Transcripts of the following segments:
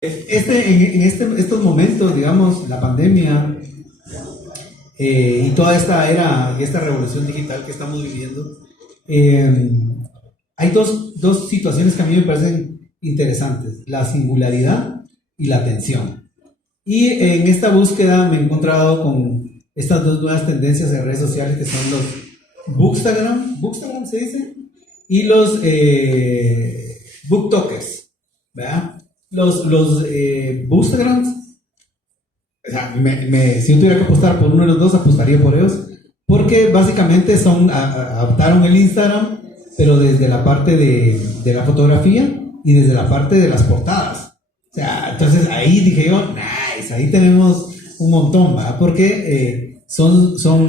Estos momentos, digamos, la pandemia y toda esta era y esta revolución digital que estamos viviendo, hay dos situaciones que a mí me parecen interesantes: la singularidad y la atención. Y en esta búsqueda me he encontrado con estas dos nuevas tendencias en redes sociales que son los Bookstagram se dice, y los Booktokers, ¿verdad? Los Bookstagrams, o sea, si yo tuviera que apostar por uno de los dos, apostaría por ellos, porque básicamente adaptaron el Instagram, pero desde la parte de la fotografía y desde la parte de las portadas. O sea, entonces ahí dije yo, nice, ahí tenemos un montón, ¿verdad? Porque son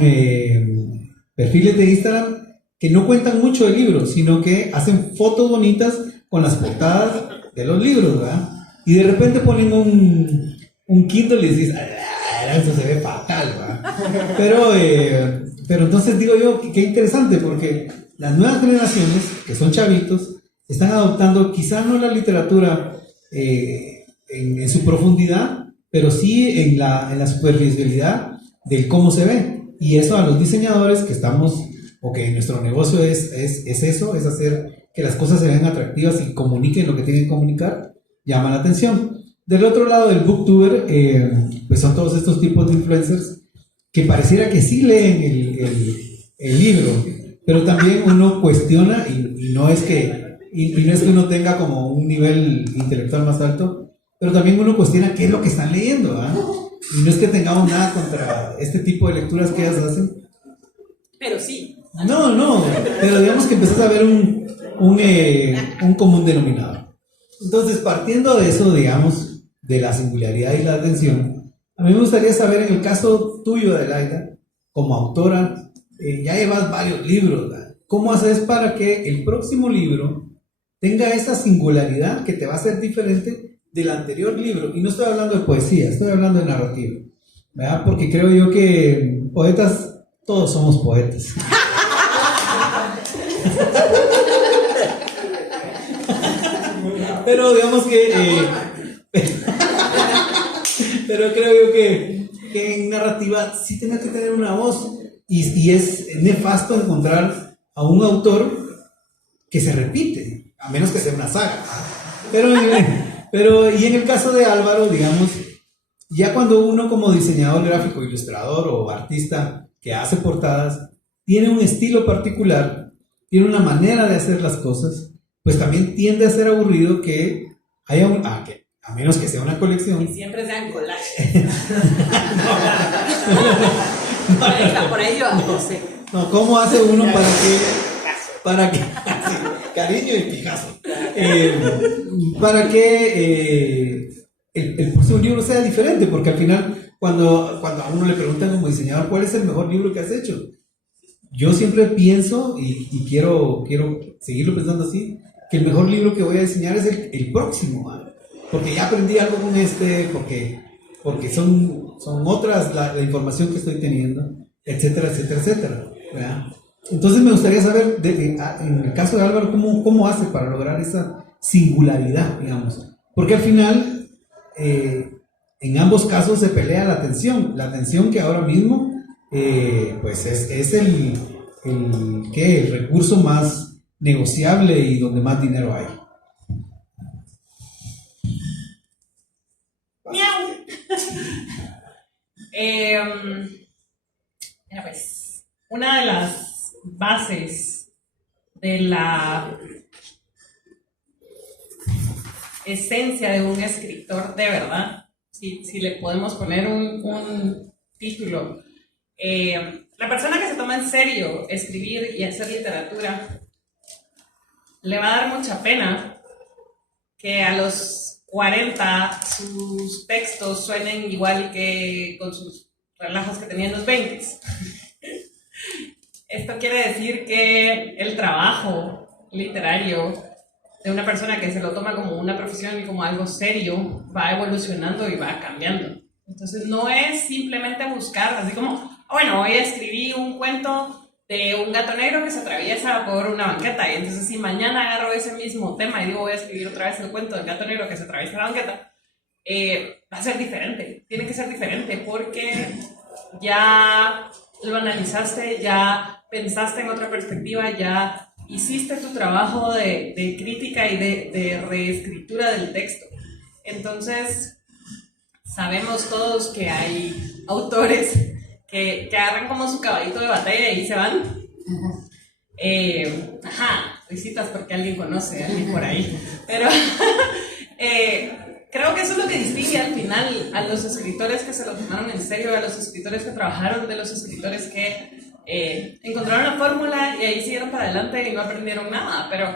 perfiles de Instagram que no cuentan mucho de libros, sino que hacen fotos bonitas con las portadas de los libros, ¿verdad? Y de repente ponen un Kindle y dices, eso se ve fatal, ¿verdad? Pero entonces digo yo, qué interesante, porque las nuevas generaciones, que son chavitos, están adoptando quizá no la literatura en su profundidad, pero sí en la superficialidad del cómo se ve. Y eso a los diseñadores que estamos, o que nuestro negocio es eso, es hacer que las cosas se vean atractivas y comuniquen lo que tienen que comunicar, llama la atención. Del otro lado del booktuber, pues son todos estos tipos de influencers que pareciera que sí leen el libro, pero también uno cuestiona, y no es que uno tenga como un nivel intelectual más alto, pero también uno cuestiona qué es lo que están leyendo, ¿verdad? Y no es que tengamos nada contra este tipo de lecturas que ellas hacen. Pero sí. No, pero digamos que empezás a ver un común denominador. Entonces, partiendo de eso, digamos, de la singularidad y la atención, a mí me gustaría saber, en el caso tuyo, Adelaida, como autora, ya llevas varios libros, ¿verdad? ¿Cómo haces para que el próximo libro tenga esa singularidad que te va a hacer diferente del anterior libro? Y no estoy hablando de poesía, estoy hablando de narrativa, ¿verdad? Porque creo yo que poetas, todos somos poetas. Pero digamos que pero creo yo que en narrativa sí tienes que tener una voz, y es nefasto encontrar a un autor que se repite, a menos que sea una saga. Pero y en el caso de Álvaro, digamos, ya cuando uno como diseñador gráfico, ilustrador o artista que hace portadas tiene un estilo particular, tiene una manera de hacer las cosas, pues también tiende a ser aburrido que haya a menos que sea una colección. Y siempre sean collages. Por ahí yo no sé. No, ¿cómo hace uno para que cariño y Picasso, para que el próximo libro sea diferente? Porque al final, cuando a uno le preguntan como diseñador, ¿cuál es el mejor libro que has hecho? Yo siempre pienso, y quiero seguirlo pensando así, que el mejor libro que voy a diseñar es el próximo, ¿eh? Porque ya aprendí algo con porque son otras la información que estoy teniendo, etcétera, etcétera, etcétera, ¿verdad? Entonces me gustaría saber, en el caso de Álvaro, ¿cómo hace para lograr esa singularidad, digamos? Porque al final, en ambos casos se pelea la atención que ahora mismo, pues es el recurso más negociable y donde más dinero hay. ¡Miau! Mira, pues, una de las bases de la esencia de un escritor de verdad, si le podemos poner un título, la persona que se toma en serio escribir y hacer literatura, le va a dar mucha pena que a los 40 sus textos suenen igual que con sus relajos que tenía en los 20. Esto quiere decir que el trabajo literario de una persona que se lo toma como una profesión y como algo serio va evolucionando y va cambiando. Entonces no es simplemente buscar así como, bueno, hoy escribí un cuento de un gato negro que se atraviesa por una banqueta. Y entonces si mañana agarro ese mismo tema y digo voy a escribir otra vez el cuento del gato negro que se atraviesa la banqueta, va a ser diferente, tiene que ser diferente porque ya lo analizaste, ya pensaste en otra perspectiva, ya hiciste tu trabajo de crítica y de reescritura del texto. Entonces, sabemos todos que hay autores que agarran como su caballito de batalla y se van. Visitas porque alguien conoce a alguien por ahí. Pero creo que eso es lo que distingue al final a los escritores que se lo tomaron en serio, a los escritores que trabajaron, de los escritores que encontraron la fórmula y ahí siguieron para adelante y no aprendieron nada. Pero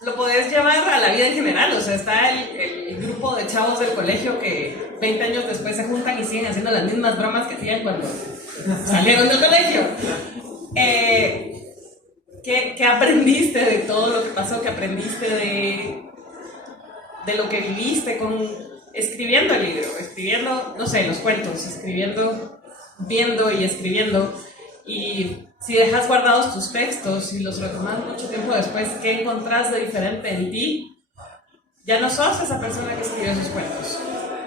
lo podés llevar a la vida en general. O sea, está el grupo de chavos del colegio que 20 años después se juntan y siguen haciendo las mismas bromas que hacían cuando salieron del colegio. ¿Qué aprendiste de todo lo que pasó? ¿Qué aprendiste de lo que viviste escribiendo el libro? Escribiendo, no sé, los cuentos, escribiendo, viendo y escribiendo. Y si dejas guardados tus textos y los retomas mucho tiempo después, ¿qué encontrás de diferente en ti? Ya no sos esa persona que escribió esos cuentos.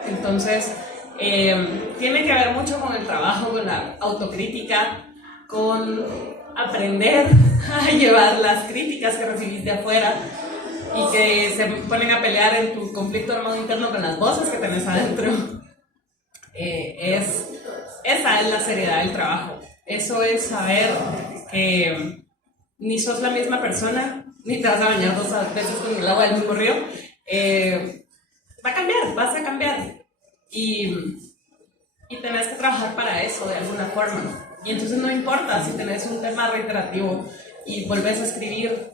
Entonces, tiene que ver mucho con el trabajo, con la autocrítica, con aprender a llevar las críticas que recibís de afuera y que se ponen a pelear en tu conflicto armado interno con las voces que tenés adentro. Esa es la seriedad del trabajo. Eso es saber que ni sos la misma persona, ni te vas a bañar 2 veces con el agua del mismo río. Va a cambiar, vas a cambiar. Y tenés que trabajar para eso de alguna forma. Y entonces no importa si tenés un tema reiterativo y volvés a escribir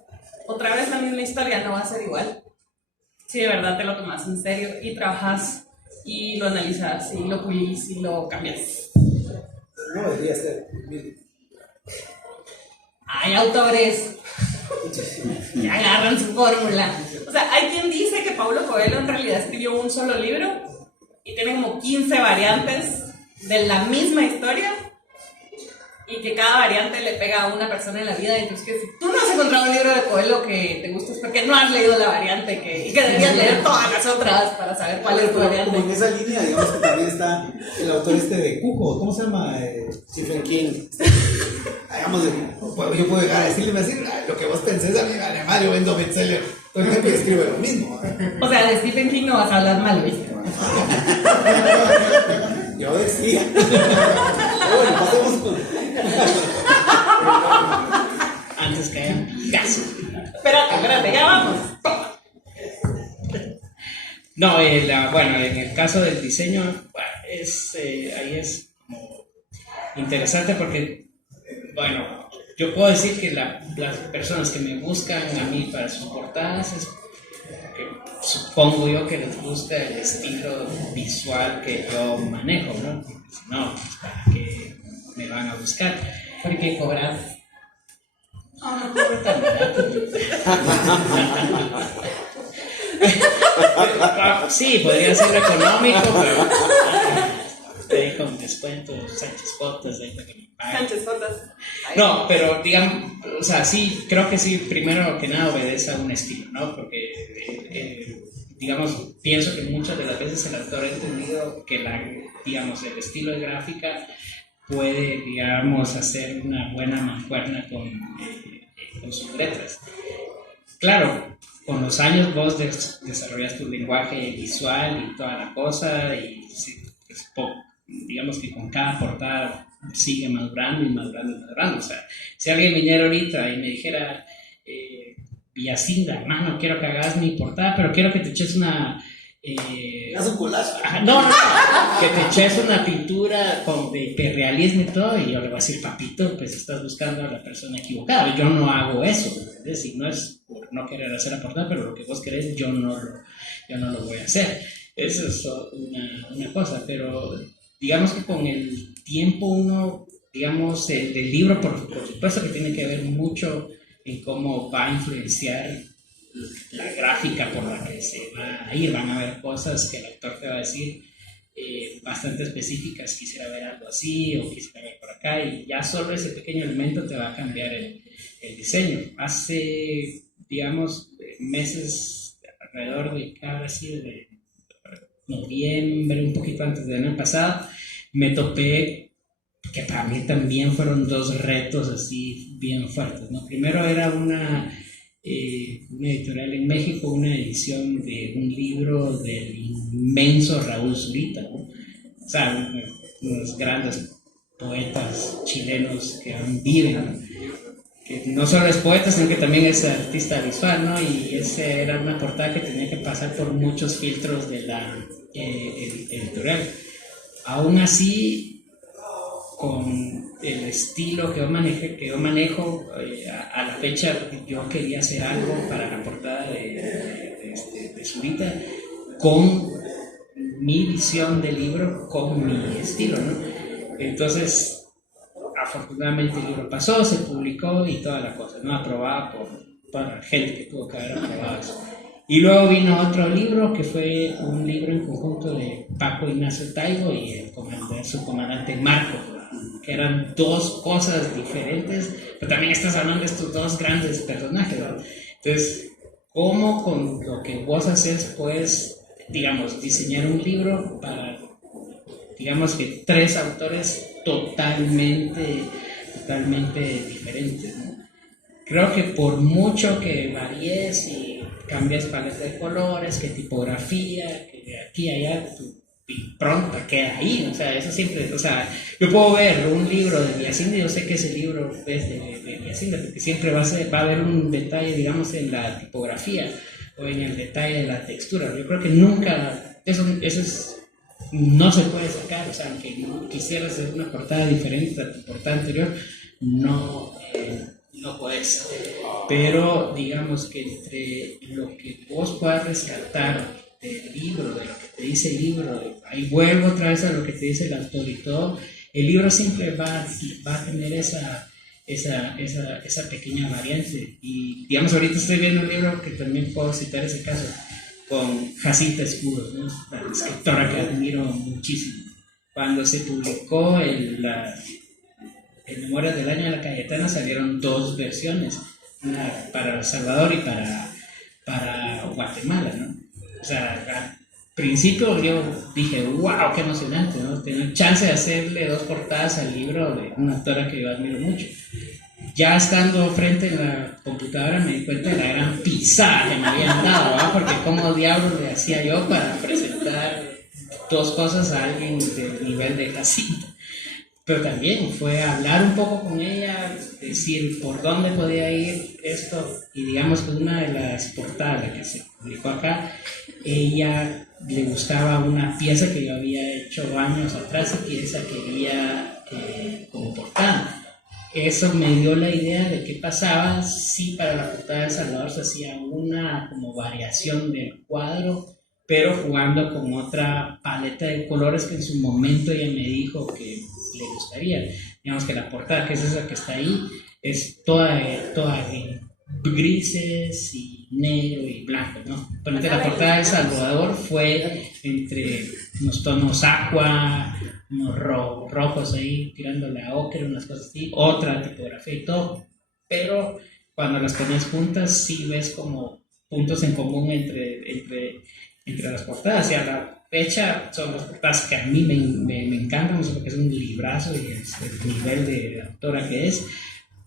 otra vez la misma historia, no va a ser igual. Si de verdad te lo tomas en serio y trabajas y lo analizas y lo pulís y lo cambias. No debería ser. Hay autores que agarran su fórmula. O sea, hay quien dice que Paulo Coelho en realidad escribió un solo libro y tiene como 15 variantes de la misma historia y que cada variante le pega a una persona en la vida. Entonces, que si tú no has encontrado un libro de Coelho que te guste es porque no has leído la variante y que deberías leer todas las otras para saber cuál es tu variante. Como en esa línea, digamos que también está el autor de Cujo, ¿cómo se llama? Stephen King. Digamos, yo puedo llegar a decirle, lo que vos pensés a mí, además yo vendo bestseller, todo el tiempo escribe lo mismo. O sea, de Stephen King no vas a hablar mal, ¿viste? Yo decía. Pero bueno, pasemos con... Antes que haya caso. Espérate, ya vamos. No, bueno, en el caso del diseño, ahí es como interesante porque, bueno, yo puedo decir que las personas que me buscan a mí para sus portadas es que supongo yo que les gusta el estilo visual que yo manejo, ¿no? Porque si no, ¿para qué me van a buscar? ¿Por qué cobras? No cobro tan barato. Sí, podría ser económico, pero con descuento, Sánchez Fotos, ahí para que me paguen. Sánchez Fotos. No, pero digamos, o sea, sí, creo que sí, primero que nada obedece a un estilo, ¿no? Porque, digamos, pienso que muchas de las veces el autor ha entendido que digamos, el estilo de gráfica puede, digamos, hacer una buena mancuerna con sus letras. Claro, con los años vos desarrollas tu lenguaje visual y toda la cosa, y digamos que con cada portada sigue madurando y madurando y madurando. O sea, si alguien viniera ahorita y me dijera, Villacinda, hermano, quiero que hagas mi portada, pero quiero que te eches una... haz un collage. No, que te eches una pintura de realismo y todo, y yo le voy a decir, papito, pues estás buscando a la persona equivocada. Yo no hago eso, ¿entendés? Y no es por no querer hacer la portada, pero lo que vos querés, yo no lo voy a hacer. Eso es una cosa, pero digamos que con el tiempo uno, digamos, el libro, por supuesto que tiene que ver mucho en cómo va a influenciar la gráfica por la que se va a ir. Van a haber cosas que el autor te va a decir bastante específicas, quisiera ver algo así o quisiera ver por acá, y ya solo ese pequeño elemento te va a cambiar el diseño. Hace, digamos, meses, alrededor de cada sido de noviembre, un poquito antes del año pasado, me topé que para mí también fueron dos retos así bien fuertes, ¿no? Primero era una editorial en México, una edición de un libro del inmenso Raúl Zurita, ¿no? O sea, unos grandes poetas chilenos que aún viven, ¿no? Que no solo es poeta, sino que también es artista visual, ¿no? Y esa era una portada que tenía que pasar por muchos filtros de la editorial. Aún así, con el estilo que yo manejo a la fecha, yo quería hacer algo para la portada de Zurita con mi visión del libro, con mi estilo, ¿no? Entonces, afortunadamente el libro pasó, se publicó y toda la cosa, ¿no? Aprobada por la gente que tuvo que haber aprobado eso. Y luego vino otro libro que fue un libro en conjunto de Paco Ignacio Taibo y el subcomandante Marco, que eran dos cosas diferentes, pero también estás hablando de estos dos grandes personajes, ¿no? Entonces, ¿cómo con lo que vos haces puedes, digamos, diseñar un libro para, digamos, que tres autores totalmente diferentes, ¿no? Creo que por mucho que varíes y cambies paleta de colores, que tipografía, que de aquí a allá, tu impronta queda ahí, o sea, eso siempre, o sea, yo puedo ver un libro de Villacinda y yo sé que ese libro es de Villacinda, porque siempre va a haber un detalle, digamos, en la tipografía o en el detalle de la textura. Yo creo que nunca, eso es, no se puede sacar, o sea, aunque quisieras hacer una portada diferente a tu portada anterior, no puedes. Pero digamos que entre lo que vos puedas rescatar del libro, de lo que te dice el libro, ahí vuelvo otra vez a lo que te dice el autor y todo, el libro siempre va a tener esa pequeña variante. Y digamos, ahorita estoy viendo un libro que también puedo citar ese caso, con Jacinta Escudos, ¿no? La escritora que admiro muchísimo. Cuando se publicó en Memorias del Año de la Cayetana, salieron dos versiones, una para El Salvador y para Guatemala, ¿no? O sea, al principio yo dije, wow, qué emocionante, ¿no? Tener chance de hacerle dos portadas al libro de una autora que yo admiro mucho. Ya estando frente a la computadora me di cuenta de la gran pisada que me habían dado, ¿no? Porque cómo diablos le hacía yo para presentar dos cosas a alguien del nivel de Jacinta. Pero también fue hablar un poco con ella, decir por dónde podía ir esto, y digamos que una de las portadas, la que se publicó acá, ella le gustaba una pieza que yo había hecho años atrás y que esa quería como portada. Eso me dio la idea de qué pasaba si para la portada de El Salvador se hacía una como variación del cuadro, pero jugando con otra paleta de colores que en su momento ella me dijo que le gustaría. Digamos que la portada, que es esa que está ahí, es toda en grises y negro y blanco, ¿no? Ponete, la portada de El Salvador fue entre unos tonos aqua, unos rojos ahí tirándole a ocre, unas cosas así, otra tipografía y todo, pero cuando las pones juntas sí ves como puntos en común entre las portadas, y a la fecha son las portadas que a mí me encantan, no sé, porque es un librazo y es el nivel de autora que es,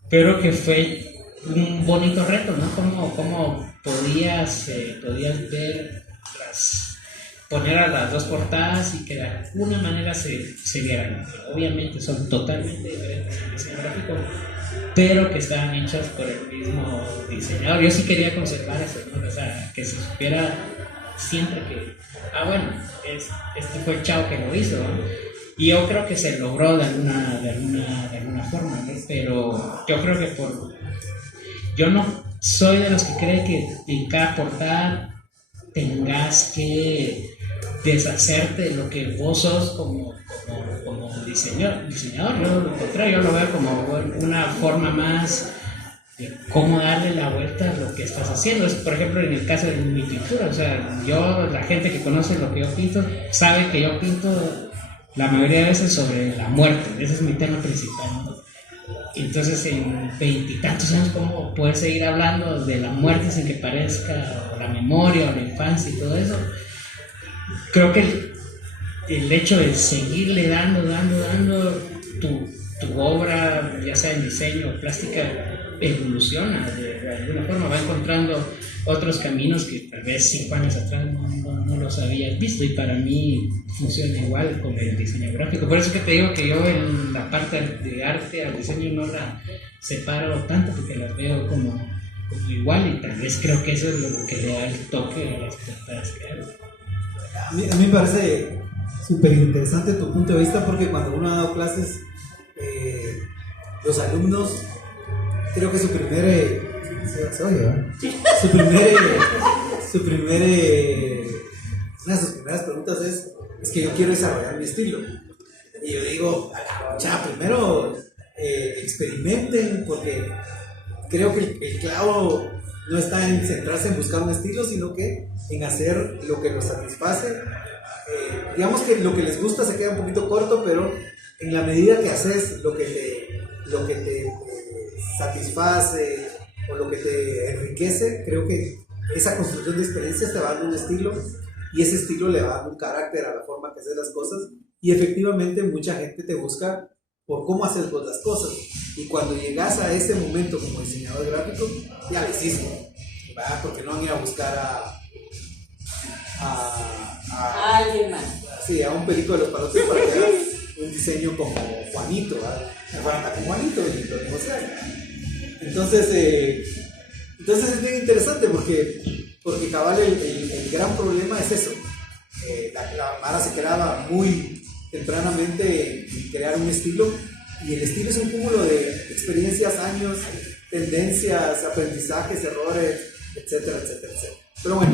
pero que fue un bonito reto, ¿no? Cómo podías ver poner a las dos portadas y que de alguna manera se vieran. Obviamente son totalmente diferentes en diseño gráfico, pero que estaban hechas por el mismo diseñador. Yo sí quería conservar eso, ¿no? O sea, que se supiera siempre que, bueno, este fue el chavo que lo hizo, ¿no? Y yo creo que se logró de alguna forma, ¿no? Pero yo creo que yo no soy de los que cree que en cada portada tengas que deshacerte de lo que vos sos como diseñador. Yo lo contrario, yo lo veo como una forma más de cómo darle la vuelta a lo que estás haciendo. Es, por ejemplo, en el caso de mi pintura, o sea, la gente que conoce lo que yo pinto, sabe que yo pinto la mayoría de veces sobre la muerte, ese es mi tema principal, ¿no? Entonces, en 20 y tantos años, ¿cómo poder seguir hablando de la muerte sin que parezca, o la memoria, o la infancia y todo eso? Creo que el hecho de seguirle dando tu obra, ya sea en diseño o plástica, evoluciona de alguna forma, va encontrando otros caminos que tal vez 5 años atrás no los habías visto, y para mí funciona igual con el diseño gráfico. Por eso que te digo que yo en la parte de arte al diseño no la separo tanto, porque las veo como igual, y tal vez creo que eso es lo que le da el toque a las portadas que hago. A mí me parece súper interesante tu punto de vista, porque cuando uno ha dado clases, los alumnos, creo que su primer una de sus primeras preguntas es que yo quiero desarrollar mi estilo. Y yo digo, primero experimenten, porque creo que el clavo no está en centrarse en buscar un estilo, sino que en hacer lo que los satisface. Digamos que lo que les gusta se queda un poquito corto, pero en la medida que haces lo que te satisface o lo que te enriquece, creo que esa construcción de experiencias te va dando un estilo, y ese estilo le va dando un carácter a la forma que haces las cosas, y efectivamente mucha gente te busca por cómo haces vos las cosas, y cuando llegas a ese momento como diseñador gráfico, ya lo hiciste, ¿verdad? Porque no van a ir a buscar a alguien más. Sí, a un perico de los palotes para que haga un diseño como Juanito, ¿verdad? Como Juanito y lo negociar. Entonces es bien interesante porque cabal el gran problema es eso. La Mara se quedaba muy tempranamente en crear un estilo, y el estilo es un cúmulo de experiencias, años, tendencias, aprendizajes, errores, etcétera, etcétera, etcétera. Pero bueno.